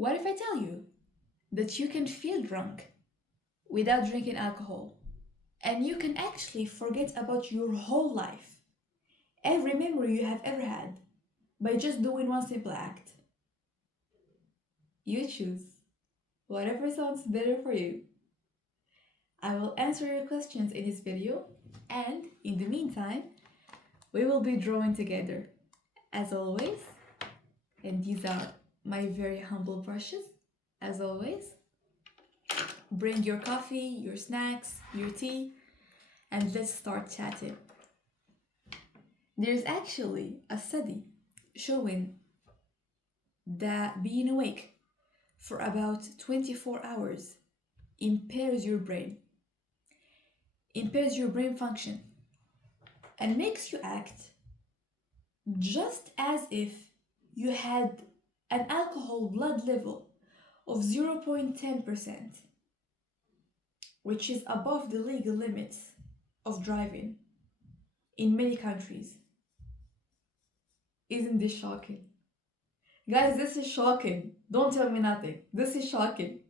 What if I tell you that you can feel drunk without drinking alcohol and you can actually forget about your whole life, every memory you have ever had, by just doing one simple act? You choose whatever sounds better for you. I will answer your questions in this video, and in the meantime, we will be drawing together, as always. And these are my very humble brushes, as always. Bring your coffee, your snacks, your tea, and let's start chatting. There's actually a study showing that being awake for about 24 hours impairs your brain function, and makes you act just as if you had an alcohol blood level of 0.10%, which is above the legal limits of driving in many countries. Isn't this shocking? Guys, this is shocking. Don't tell me nothing. This is shocking.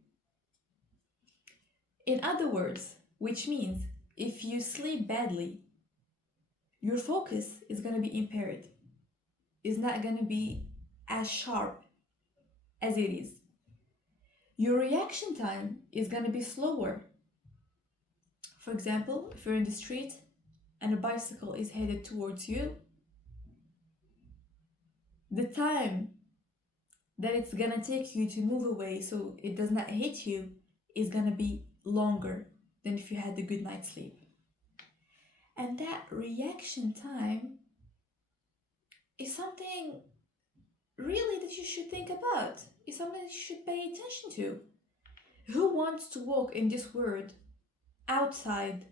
In other words, which means if you sleep badly, your focus is going to be impaired. It's not going to be as sharp as it is. Your reaction time is going to be slower. For example, if you're in the street and a bicycle is headed towards you, the time that it's going to take you to move away so it does not hit you is going to be longer than if you had a good night's sleep. And that reaction time is something really that you should think about. It's something that you should pay attention to. Who wants to walk in this world outside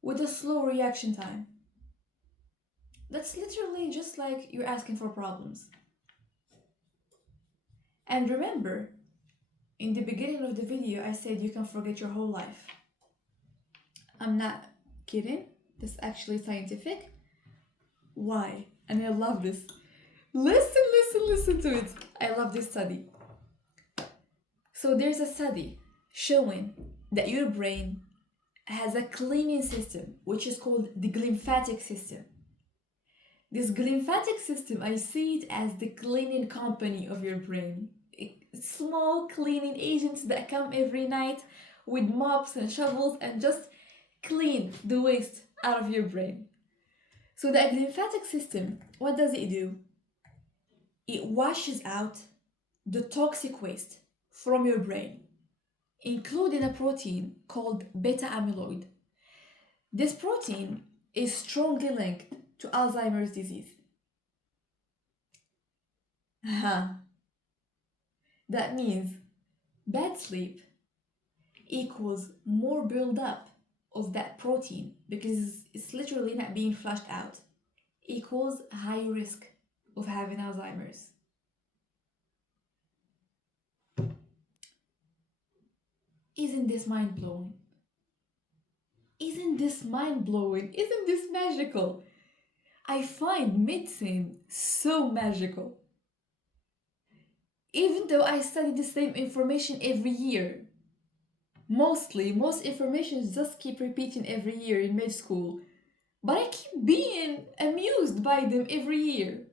with a slow reaction time? That's literally just like you're asking for problems. And remember, in the beginning of the video, I said you can forget your whole life. I'm not kidding. That's actually scientific. Why? And I love this. Listen to it. I love this study. So there's a study showing that your brain has a cleaning system, which is called the glymphatic system. This glymphatic system, I see it as the cleaning company of your brain. Small cleaning agents that come every night with mops and shovels and just clean the waste out of your brain. So the glymphatic system, what does it do? It washes out the toxic waste from your brain, including a protein called beta amyloid. This protein is strongly linked to Alzheimer's disease. That means bad sleep equals more buildup of that protein because it's literally not being flushed out, equals high risk of having Alzheimer's. Isn't this mind-blowing? Isn't this mind-blowing? Isn't this magical? I find medicine so magical. Even though I study the same information every year, most information just keep repeating every year in med school, but I keep being amused by them every year.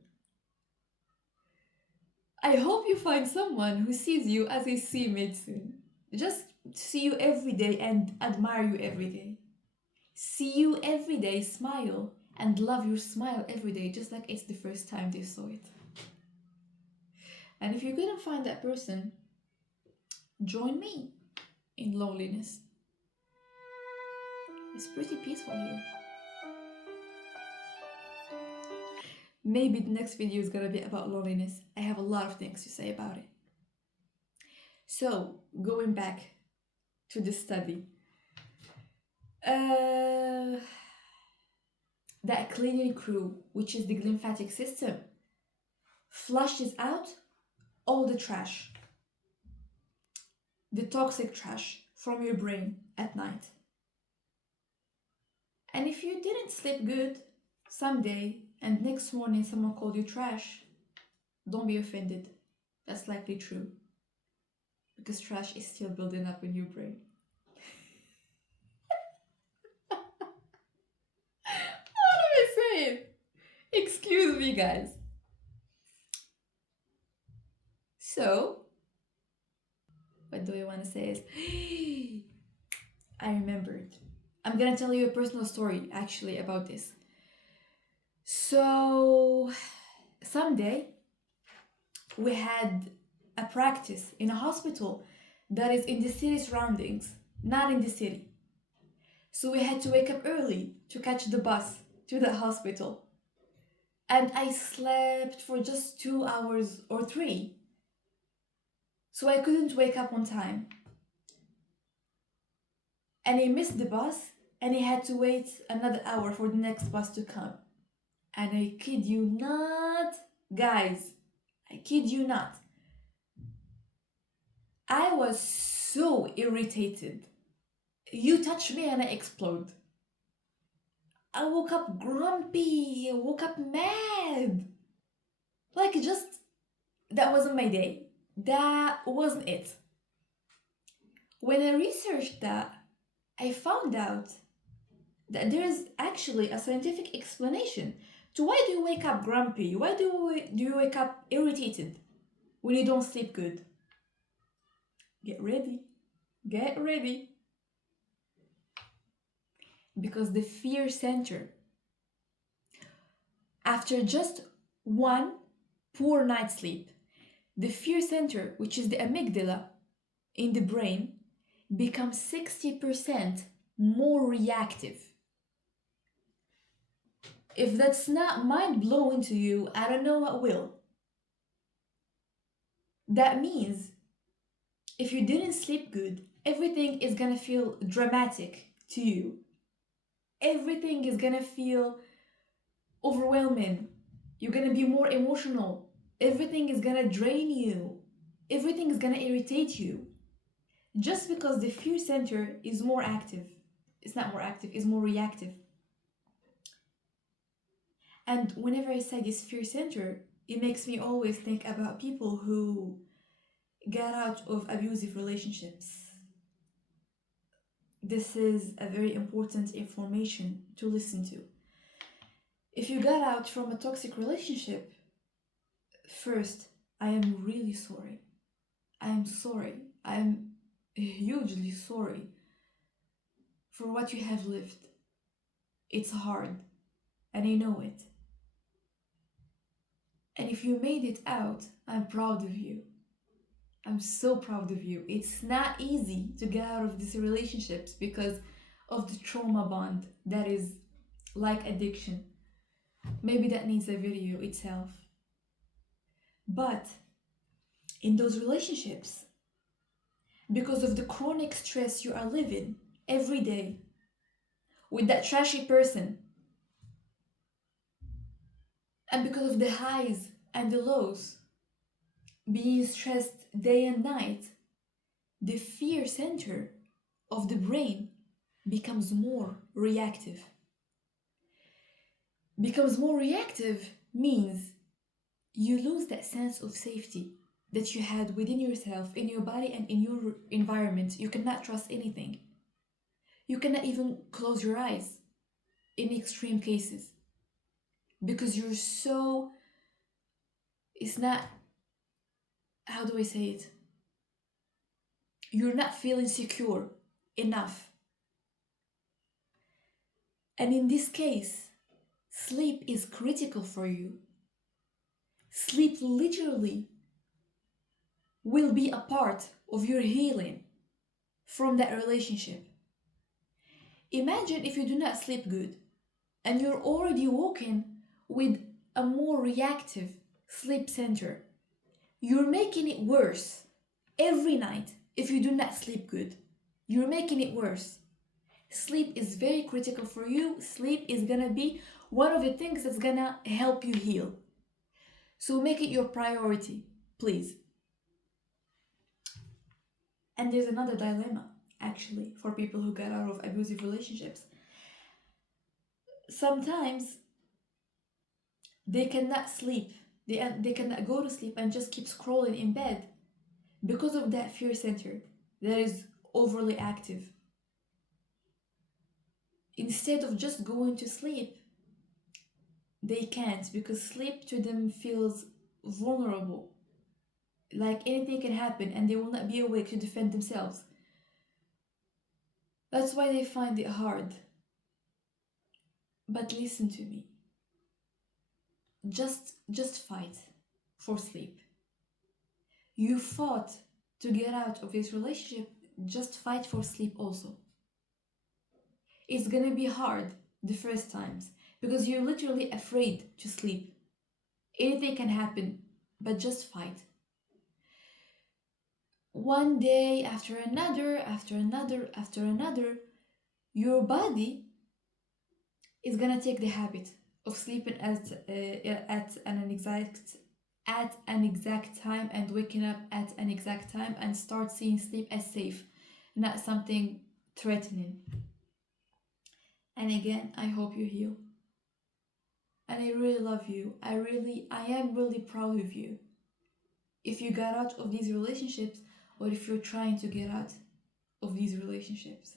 I hope you find someone who sees you as I see medicine. Just see you every day and admire you every day. See you every day, smile, and love your smile every day, just like it's the first time they saw it. And if you couldn't find that person, join me in loneliness. It's pretty peaceful here. Maybe the next video is gonna be about loneliness. I have a lot of things to say about it. So, going back to the study. That cleaning crew, which is the glymphatic system, flushes out all the trash, the toxic trash from your brain at night. And if you didn't sleep good someday and next morning someone called you trash, Don't be offended. That's likely true. Because trash is still building up in your brain. How do I say it? Excuse me, guys. So, what do I want to say is, I remembered. I'm gonna tell you a personal story actually about this. So, someday we had a practice in a hospital that is in the city surroundings, not in the city. So we had to wake up early to catch the bus to the hospital. And I slept for just 2 hours or 3. So I couldn't wake up on time. And I missed the bus and I had to wait another hour for the next bus to come. And I kid you not, guys, I kid you not. I was so irritated. You touch me and I explode. I woke up grumpy, I woke up mad. Like, just, that wasn't my day. That wasn't it. When I researched that, I found out that there is actually a scientific explanation to why do you wake up grumpy? Why do you wake up irritated when you don't sleep good? Get ready. Get ready. Because the fear center, after just one poor night's sleep, the fear center, which is the amygdala in the brain, becomes 60% more reactive. If that's not mind-blowing to you, I don't know what will. That means if you didn't sleep good, everything is gonna feel dramatic to you. Everything is gonna feel overwhelming. You're gonna be more emotional. Everything is gonna drain you. Everything is gonna irritate you. Just because the fear center is more active. It's not more active, it's more reactive. And whenever I say this fear center, it makes me always think about people who get out of abusive relationships. This is a very important information to listen to. If you got out from a toxic relationship, first, I am really sorry. I am sorry. I am hugely sorry for what you have lived. It's hard, and I know it. And if you made it out, I'm proud of you. I'm so proud of you. It's not easy to get out of these relationships because of the trauma bond that is like addiction. Maybe that needs a video itself. But in those relationships, because of the chronic stress you are living every day with that trashy person, and because of the highs and the lows, being stressed day and night, the fear center of the brain becomes more reactive. Becomes more reactive means you lose that sense of safety that you had within yourself, in your body, and in your environment. You cannot trust anything. You cannot even close your eyes in extreme cases because you're so, it's not, how do I say it? You're not feeling secure enough. And in this case, sleep is critical for you. Sleep literally will be a part of your healing from that relationship. Imagine if you do not sleep good and you're already woken with a more reactive sleep center. You're making it worse every night if you do not sleep good. You're making it worse. Sleep is very critical for you. Sleep is gonna be one of the things that's gonna help you heal. So make it your priority, please. And there's another dilemma, actually, for people who get out of abusive relationships. Sometimes they cannot sleep They cannot go to sleep and just keep scrolling in bed because of that fear center that is overly active. Instead of just going to sleep, they can't because sleep to them feels vulnerable. Like anything can happen and they will not be awake to defend themselves. That's why they find it hard. But listen to me. Just fight for sleep. You fought to get out of this relationship, just fight for sleep also. It's gonna be hard the first times because you're literally afraid to sleep. Anything can happen, but just fight. One day after another, after another, after another, your body is gonna take the habit of sleeping at an exact time and waking up at an exact time and start seeing sleep as safe, not something threatening. And again, I hope you heal. And I really love you. I am really proud of you. If you got out of these relationships or if you're trying to get out of these relationships.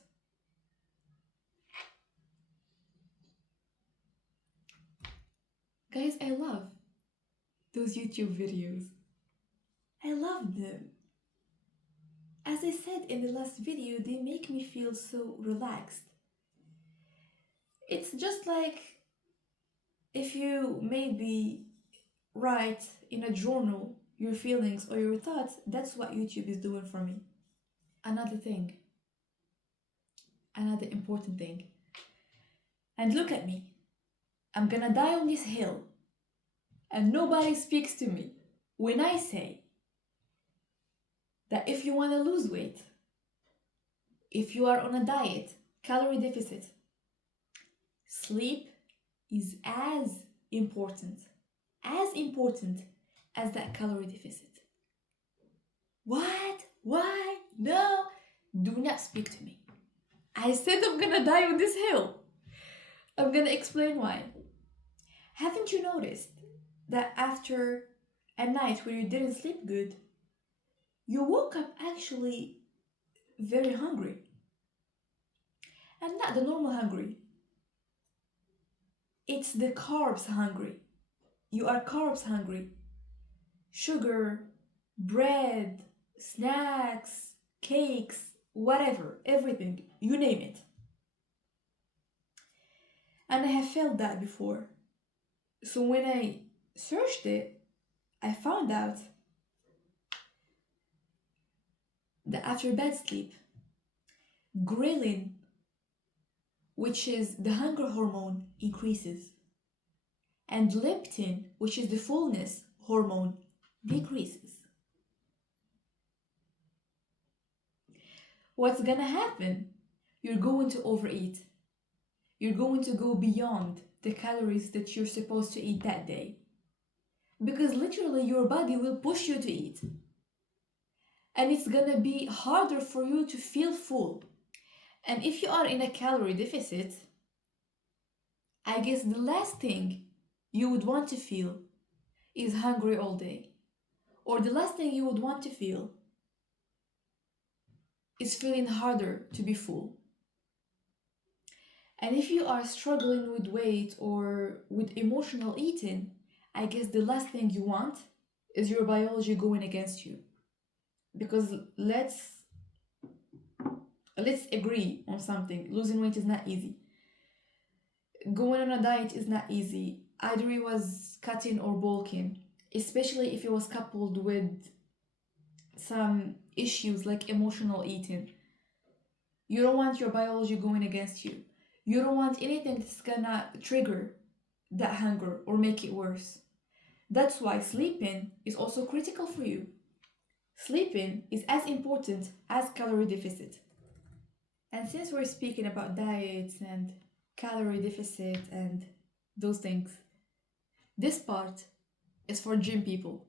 Guys, I love those YouTube videos. I love them. As I said in the last video, they make me feel so relaxed. It's just like if you maybe write in a journal your feelings or your thoughts, that's what YouTube is doing for me. Another thing, another important thing. And look at me. I'm gonna die on this hill and nobody speaks to me when I say that if you want to lose weight, if you are on a diet, calorie deficit, sleep is important as that calorie deficit. What? Why? No, do not speak to me. I said I'm gonna die on this hill. I'm gonna explain why. Haven't you noticed that after a night where you didn't sleep good, you woke up actually very hungry? And not the normal hungry. It's the carbs hungry. You are carbs hungry. Sugar, bread, snacks, cakes, whatever, everything, you name it. And I have felt that before. So when I searched it, I found out that after bad sleep, ghrelin, which is the hunger hormone, increases. And leptin, which is the fullness hormone, decreases. What's gonna happen? You're going to overeat. You're going to go beyond the calories that you're supposed to eat that day. Because literally your body will push you to eat. And it's gonna be harder for you to feel full. And if you are in a calorie deficit, I guess the last thing you would want to feel is hungry all day. Or the last thing you would want to feel is feeling harder to be full. And if you are struggling with weight or with emotional eating, I guess the last thing you want is your biology going against you. Because let's agree on something. Losing weight is not easy. Going on a diet is not easy. Either it was cutting or bulking, especially if it was coupled with some issues like emotional eating. You don't want your biology going against you. You don't want anything that's gonna trigger that hunger or make it worse. That's why sleeping is also critical for you. Sleeping is as important as calorie deficit. And since we're speaking about diets and calorie deficit and those things, this part is for gym people.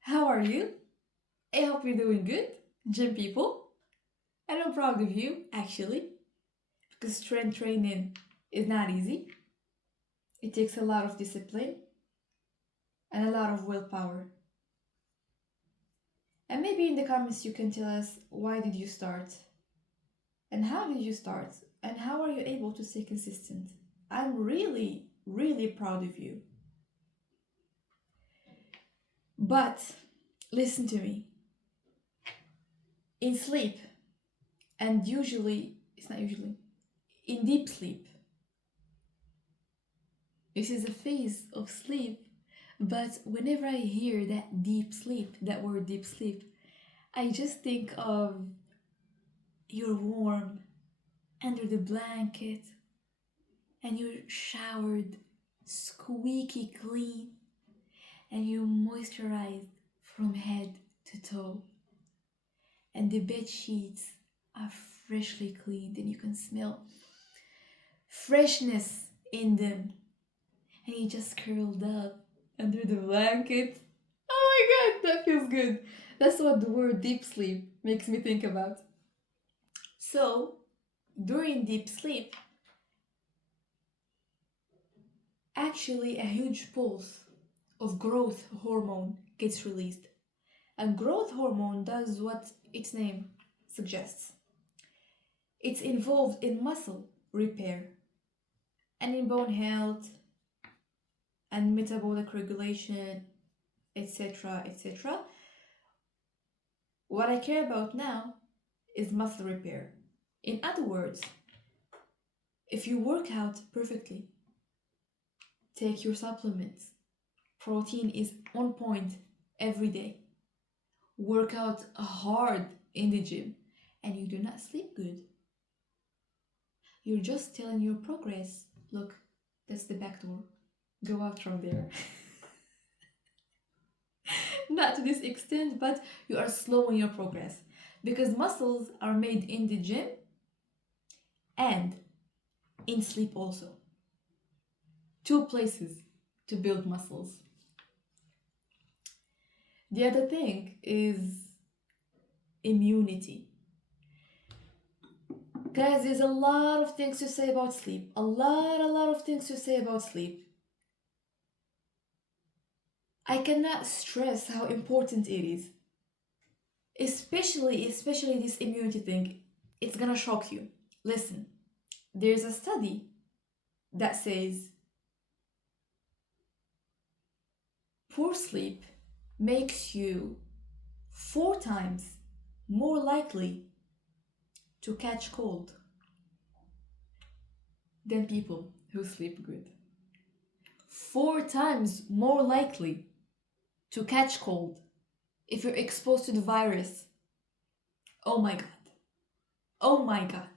How are you? I hope you're doing good, gym people. And I'm proud of you, actually, because strength training is not easy. It takes a lot of discipline. and a lot of willpower. And maybe in the comments you can tell us, why did you start? And how did you start? And how are you able to stay consistent? I'm really, really proud of you. But listen to me. In sleep, and usually, it's not usually, in deep sleep, this is a phase of sleep, but whenever I hear that deep sleep, that word deep sleep, I just think of you're warm under the blanket and you're showered squeaky clean and you're moisturized from head to toe, and the bed sheets are freshly cleaned and you can smell freshness in them, and you just curled up under the blanket. Oh my god, that feels good. That's what the word deep sleep makes me think about. So, during deep sleep, actually a huge pulse of growth hormone gets released. And growth hormone does what its name suggests. It's involved in muscle repair and in bone health and metabolic regulation, etc. etc. What I care about now is muscle repair. In other words, if you work out perfectly, take your supplements, protein is on point every day, work out hard in the gym, and you do not sleep good, you're just telling your progress, look, that's the back door, go out from there. Not to this extent, but you are slowing your progress because muscles are made in the gym and in sleep also. Two places to build muscles. The other thing is immunity. Guys, there's a lot of things to say about sleep. A lot of things to say about sleep. I cannot stress how important it is. Especially this immunity thing. It's gonna shock you. Listen, there's a study that says poor sleep makes you 4 times more likely to catch cold than people who sleep good. 4 times more likely to catch cold if you're exposed to the virus. Oh my god. Oh my god.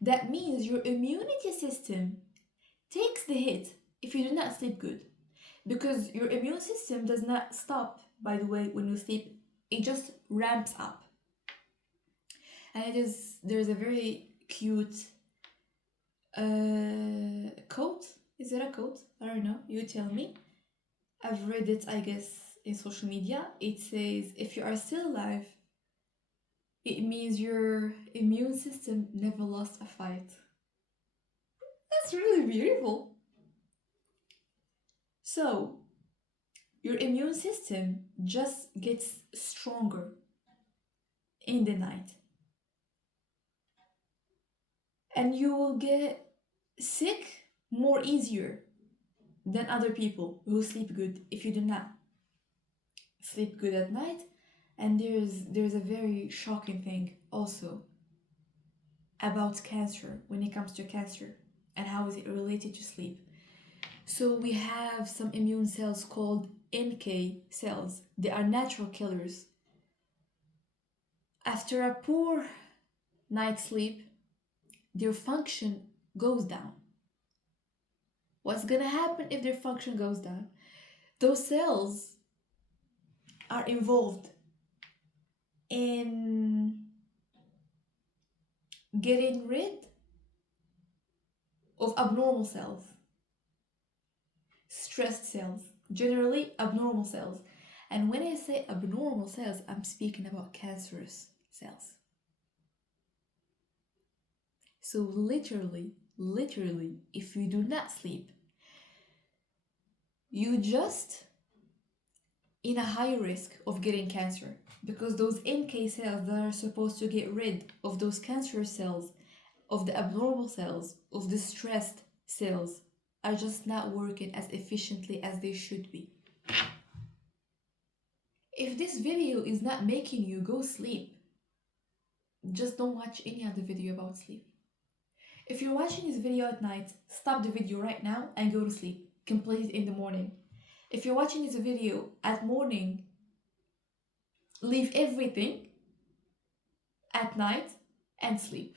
That means your immunity system takes the hit if you do not sleep good. Because your immune system does not stop, by the way, when you sleep, it just ramps up. And there's a very cute quote. Is it a quote? I don't know. You tell me. I've read it, I guess, in social media. It says, if you are still alive, it means your immune system never lost a fight. That's really beautiful. So, your immune system just gets stronger in the night. And you will get sick more easier than other people who sleep good if you do not sleep good at night. And there's a very shocking thing also about cancer when it comes to cancer and how is it related to sleep. So we have some immune cells called NK cells. They are natural killers. After a poor night's sleep, their function goes down. What's gonna happen if their function goes down? Those cells are involved in getting rid of abnormal cells, stressed cells, generally abnormal cells. And when I say abnormal cells, I'm speaking about cancerous cells. So literally, if you do not sleep, you just in a high risk of getting cancer because those NK cells that are supposed to get rid of those cancer cells, of the abnormal cells, of the stressed cells, are just not working as efficiently as they should be. If this video is not making you go sleep, just don't watch any other video about sleep. If you're watching this video at night, stop the video right now and go to sleep. Complete it in the morning. If you're watching this video at morning, leave everything at night and sleep.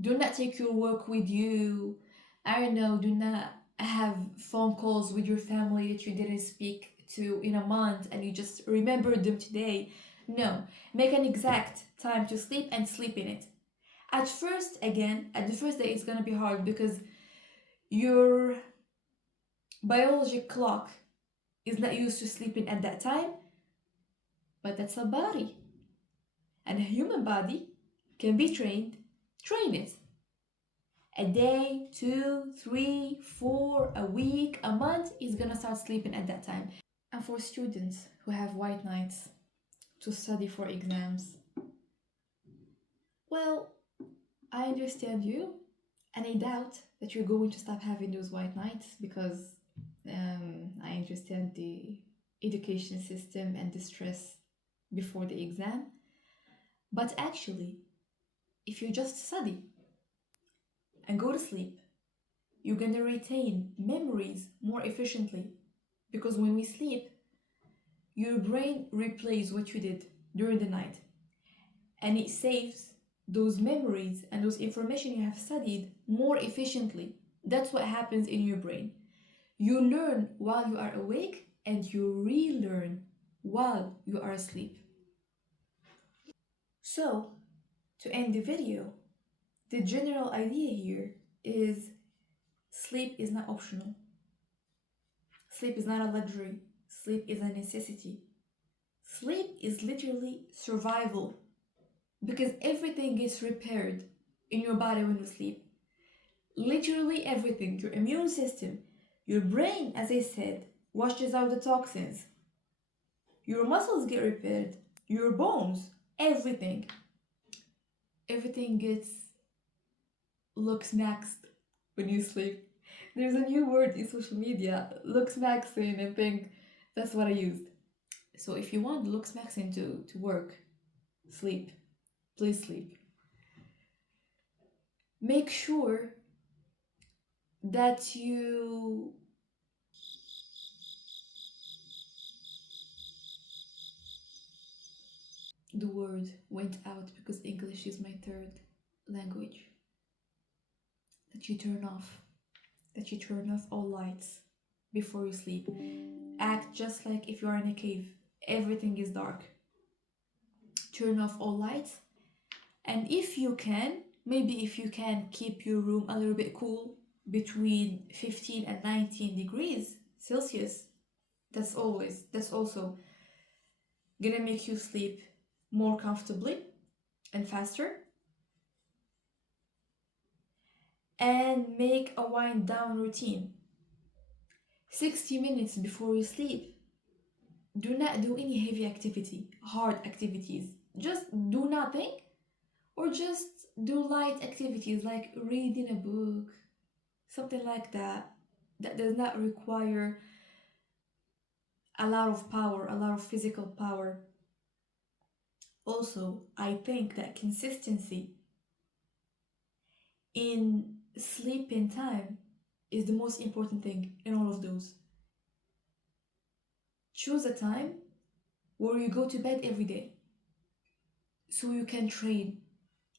Do not take your work with you. I don't know, do not have phone calls with your family that you didn't speak to in a month and you just remembered them today. No, make an exact time to sleep and sleep in it. At first, again, at the first day, it's gonna be hard because your biological clock is not used to sleeping at that time, but that's a body. And a human body can be trained. Train it. A day, 2, 3, 4, a week, a month is gonna start sleeping at that time. And for students who have white nights to study for exams, well, I understand you, and I doubt that you're going to stop having those white nights because I understand the education system and the stress before the exam. But actually, if you just study and go to sleep, you're gonna retain memories more efficiently because when we sleep, your brain replays what you did during the night and it saves those memories and those information you have studied more efficiently. That's what happens in your brain. You learn while you are awake and you relearn while you are asleep. So, to end the video, the general idea here is sleep is not optional. Sleep is not a luxury. Sleep is a necessity. Sleep is literally survival because everything gets repaired in your body when you sleep. Literally everything. Your immune system, your brain, as I said, washes out the toxins. Your muscles get repaired, your bones, everything. Everything looks maxed when you sleep. There's a new word in social media, looks maxing, and think that's what I used. So if you want looks maxing to work, sleep. Please sleep. Make sure that you the word went out because English is my third language. That you turn off all lights before you sleep. Act just like if you are in a cave. Everything is dark. Turn off all lights. And if you can, maybe if you can keep your room a little bit cool between 15 and 19 degrees Celsius, that's also gonna make you sleep more comfortably and faster. And make a wind down routine. 60 minutes before you sleep. Do not do any heavy activity, hard activities. Just do nothing or just do light activities like reading a book, something like that, that does not require a lot of power, a lot of physical power. Also, I think that consistency in sleeping time is the most important thing in all of those. Choose a time where you go to bed every day so you can train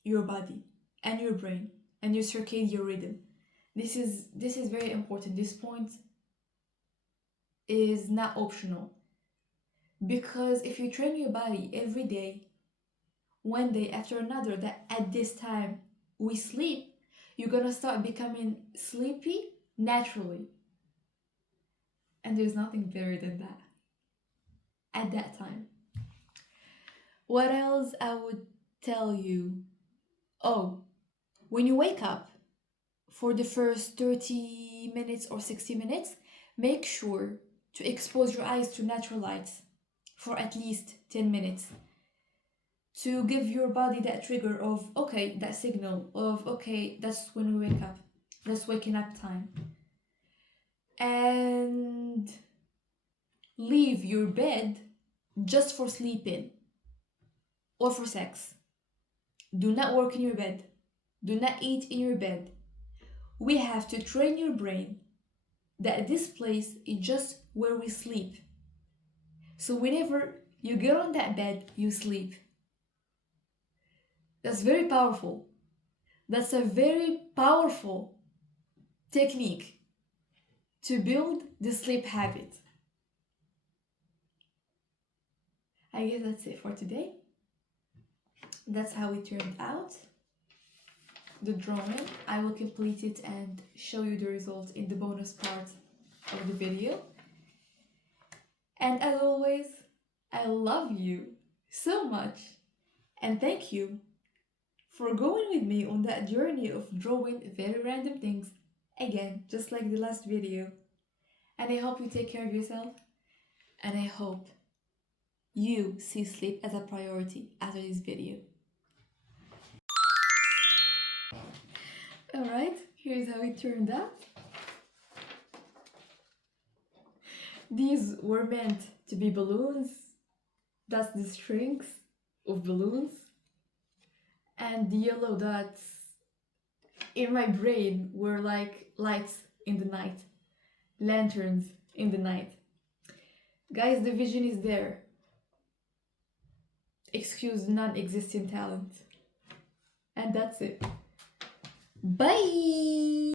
your body and your brain and your circadian rhythm. This is very important. This point is not optional because if you train your body every day, one day after another, that at this time we sleep, you're gonna start becoming sleepy naturally. And there's nothing better than that at that time. What else I would tell you? Oh, when you wake up for the first 30 minutes or 60 minutes, make sure to expose your eyes to natural light for at least 10 minutes, to give your body that trigger of, okay, that signal of, okay, that's when we wake up, that's waking up time. And leave your bed just for sleeping or for sex. Do not work in your bed. Do not eat in your bed. We have to train your brain that this place is just where we sleep. So whenever you get on that bed, you sleep. That's very powerful. That's a very powerful technique to build the sleep habit. I guess that's it for today. That's how it turned out. The drawing, I will complete it and show you the results in the bonus part of the video. And as always, I love you so much, and thank you for going with me on that journey of drawing very random things, again, just like the last video. And I hope you take care of yourself, and I hope you see sleep as a priority after this video. Alright, here's how it turned out. These were meant to be balloons. That's the strings of balloons. And the yellow dots in my brain were like lights in the night, lanterns in the night. Guys, the vision is there. Excuse non-existent talent. And that's it. Bye!